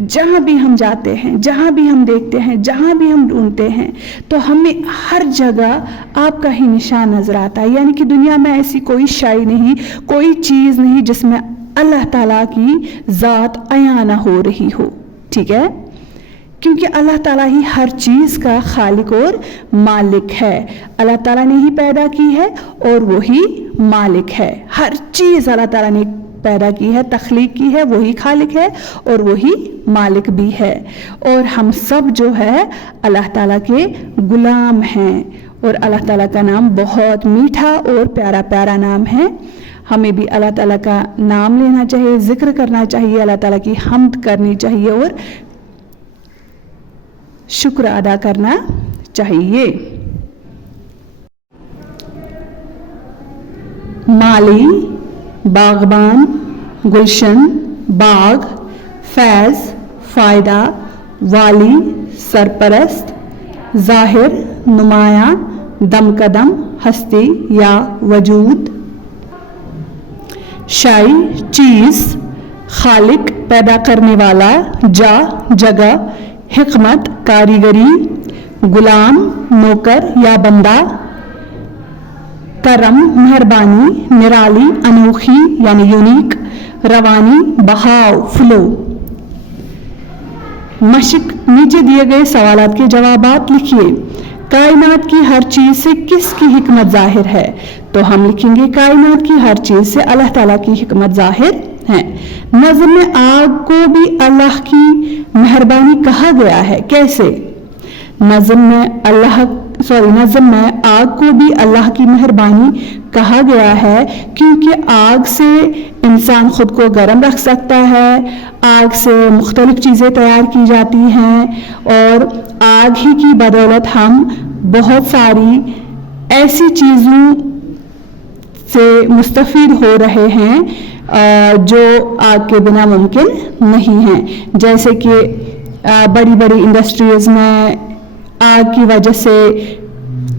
جہاں بھی ہم جاتے ہیں، جہاں بھی ہم دیکھتے ہیں، جہاں بھی ہم ڈھونڈتے ہیں تو ہمیں ہر جگہ آپ کا ہی نشان نظر آتا ہے. یعنی کہ دنیا میں ایسی کوئی شے نہیں، کوئی چیز نہیں جس میں اللہ تعالیٰ کی ذات عیاں نہ ہو رہی ہو. ٹھیک ہے، کیونکہ اللہ تعالیٰ ہی ہر چیز کا خالق اور مالک ہے. اللہ تعالیٰ نے ہی پیدا کی ہے اور وہی مالک ہے. ہر چیز اللہ تعالیٰ نے پیدا کی ہے، تخلیق کی ہے، وہی خالق ہے اور وہی مالک بھی ہے. اور ہم سب جو ہے اللہ تعالیٰ کے غلام ہیں. اور اللہ تعالیٰ کا نام بہت میٹھا اور پیارا پیارا نام ہے. ہمیں بھی اللہ تعالیٰ کا نام لینا چاہیے، ذکر کرنا چاہیے، اللہ تعالیٰ کی حمد کرنی چاہیے اور شکر ادا کرنا چاہیے. مالی، باغبان، گلشن، باغ، فیض، فائدہ، والی، سرپرست، ظاہر، نمایاں، دم قدم، ہستی یا وجود. شے، چیز، خالق، پیدا کرنے والا، جا، جگہ، حکمت، کاریگری، غلام، نوکر یا بندہ، کرم، مہربانی، نرالی، انوکھی یعنی یونیک، روانی، بہاؤ، فلو. مشق، نیچے دیے گئے سوالات کے جوابات لکھیے. کائنات کی ہر چیز سے کس کی حکمت ظاہر ہے؟ تو ہم لکھیں گے کائنات کی ہر چیز سے اللہ تعالیٰ کی حکمت ظاہر ہے. نظم میں آگ کو بھی اللہ کی مہربانی کہا گیا ہے. کیسے؟ نظم میں آگ کو بھی اللہ کی مہربانی کہا گیا ہے کیونکہ آگ سے انسان خود کو گرم رکھ سکتا ہے. آگ سے مختلف چیزیں تیار کی جاتی ہیں اور آگ ہی کی بدولت ہم بہت ساری ایسی چیزوں سے مستفید ہو رہے ہیں جو آگ کے بنا ممکن نہیں ہیں. جیسے کہ بڑی بڑی انڈسٹریز میں آگ کی وجہ سے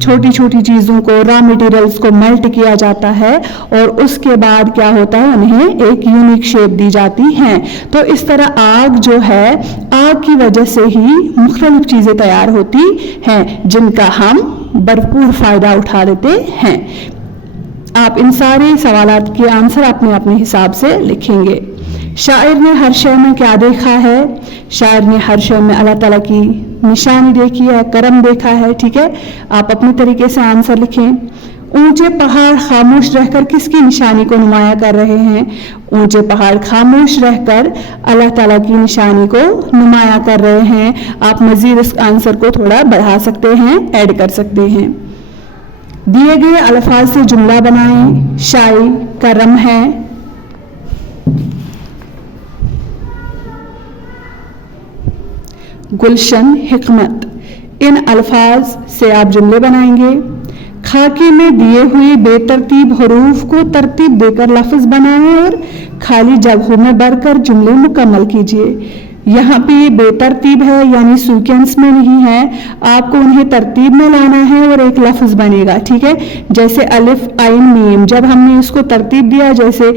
چھوٹی چھوٹی چیزوں کو، را مٹیریلز کو میلٹ کیا جاتا ہے اور اس کے بعد کیا ہوتا ہے، انہیں ایک یونیک شیپ دی جاتی ہیں. تو اس طرح آگ جو ہے، آگ کی وجہ سے ہی مختلف چیزیں تیار ہوتی ہیں جن کا ہم بھرپور فائدہ اٹھا لیتے ہیں. آپ ان سارے سوالات کے آنسر اپنے اپنے حساب سے لکھیں گے. شاعر نے ہر شے میں کیا دیکھا ہے؟ شاعر نے ہر شے میں اللہ تعالیٰ کی نشانی دیکھی ہے، کرم دیکھا ہے. ٹھیک ہے، آپ اپنے طریقے سے آنسر لکھیں. اونچے پہاڑ خاموش رہ کر کس کی نشانی کو نمایاں کر رہے ہیں؟ اونچے پہاڑ خاموش رہ کر اللہ تعالیٰ کی نشانی کو نمایاں کر رہے ہیں. آپ مزید اس آنسر کو تھوڑا بڑھا سکتے ہیں، ایڈ کر سکتے ہیں. دیے گئے الفاظ سے جملہ بنائیں. شاعری کرم ہے، گلشن حکمت. ان الفاظ سے آپ جملے بنائیں گے. خاکے میں دیے ہوئے بے ترتیب حروف کو ترتیب دے کر لفظ بنائیں اور خالی جگہوں میں بھر کر جملے مکمل کیجیے. یہاں پہ یہ بے ترتیب ہے یعنی سیکوینس میں نہیں ہے، آپ کو انہیں ترتیب میں لانا ہے اور ایک لفظ بنے گا. ٹھیک ہے، جیسے الف عین میم، جب ہم نے اس کو ترتیب دیا جیسے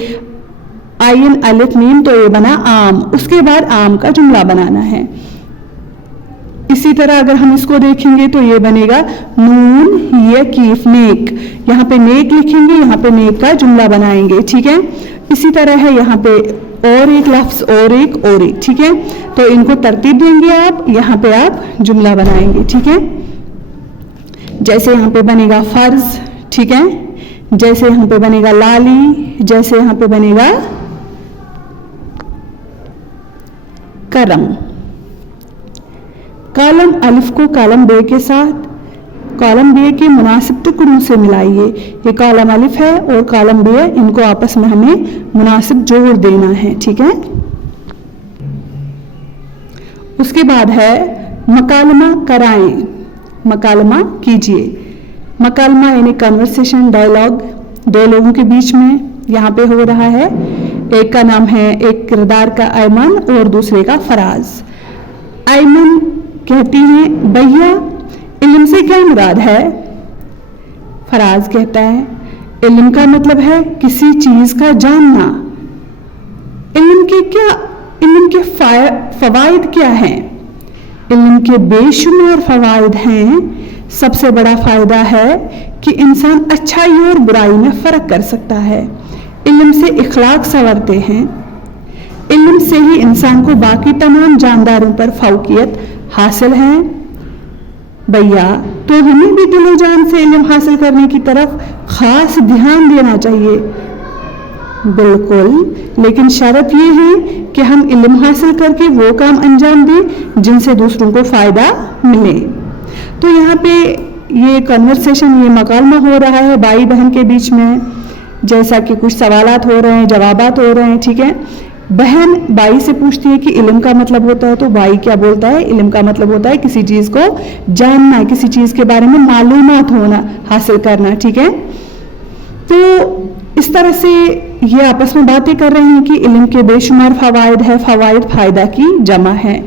عین الف میم تو یہ بنا آم، اس کے بعد آم کا جملہ بنانا ہے. اسی طرح اگر ہم اس کو دیکھیں گے تو یہ بنے گا نون یہ کیف نیک، یہاں پہ نیک لکھیں گے، یہاں پہ نیک کا جملہ بنائیں گے. ٹھیک ہے، اسی طرح ہے یہاں پہ اور ایک لفظ اور ایک. ٹھیک ہے، تو ان کو ترتیب دیں گے آپ، یہاں پہ آپ جملہ بنائیں گے. ٹھیک ہے، جیسے یہاں پہ بنے گا فرض. ٹھیک ہے، جیسے یہاں پہ بنے گا لالی، جیسے یہاں پہ بنے گا کرم. کالم الف کو کالم بے کے ساتھ کالم بے کے مناسب ٹکڑوں سے ملائیے. یہ کالم الف ہے اور کالم بے، ان کو آپس میں ہمیں مناسب جوڑ دینا ہے. ٹھیک ہے، اس کے بعد ہے مکالمہ کرائیں، مکالمہ کیجیے. مکالمہ یعنی کنورسیشن، ڈائلاگ دو لوگوں کے بیچ میں یہاں پہ ہو رہا ہے. ایک کا نام ہے، ایک کردار کا ایمن اور دوسرے کا فراز. ایمن کہتی ہیں بھیا علم سے کیا مراد ہے؟ فراز کہتا ہے علم کا مطلب ہے کسی چیز کا جاننا. علم کے کیا علم کے فوائد کیا ہیں؟ علم کے بے شمار فوائد ہیں. سب سے بڑا فائدہ ہے کہ انسان اچھائی اور برائی میں فرق کر سکتا ہے. علم سے اخلاق سنورتے ہیں. علم سے ہی انسان کو باقی تمام جانداروں پر فوقیت حاصل ہے. بھیا تو ہمیں بھی دل و جان سے علم حاصل کرنے کی طرف خاص دھیان دینا چاہیے. بالکل، لیکن شرط یہ ہے کہ ہم علم حاصل کر کے وہ کام انجام دیں جن سے دوسروں کو فائدہ ملے. تو یہاں پہ یہ کنورسیشن، یہ مکالمہ ہو رہا ہے بھائی بہن کے بیچ میں، جیسا کہ کچھ سوالات ہو رہے ہیں، جوابات ہو رہے ہیں. ٹھیک ہے، بہن بھائی سے پوچھتی ہے کہ علم کا مطلب ہوتا ہے، تو بھائی کیا بولتا ہے؟ علم کا مطلب ہوتا ہے کسی چیز کو جاننا، کسی چیز کے بارے میں معلومات ہونا، حاصل کرنا. ٹھیک ہے، تو اس طرح سے یہ آپس میں باتیں کر رہے ہیں کہ علم کے بے شمار فوائد ہے. فوائد فائدہ کی جمع ہے.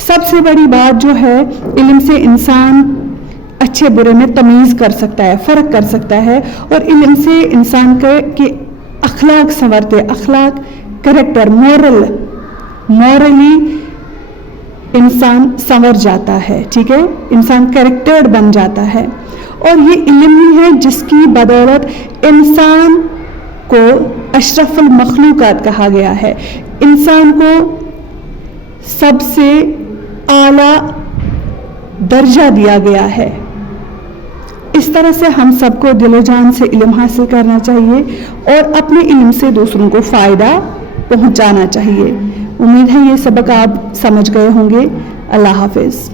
سب سے بڑی بات جو ہے، علم سے انسان اچھے برے میں تمیز کر سکتا ہے، فرق کر سکتا ہے، اور علم سے انسان کے اخلاق سنورتے، اخلاق، کریکٹر، مورلی انسان سنور جاتا ہے. ٹھیک ہے، انسان کریکٹرڈ بن جاتا ہے. اور یہ علم ہی ہے جس کی بدولت انسان کو اشرف المخلوقات کہا گیا ہے. انسان کو سب سے اعلیٰ درجہ دیا گیا ہے. اس طرح سے ہم سب کو دل و جان سے علم حاصل کرنا چاہیے اور اپنے علم سے دوسروں کو فائدہ پہنچانا چاہیے. امید ہے یہ سبق آپ سمجھ گئے ہوں گے. اللہ حافظ.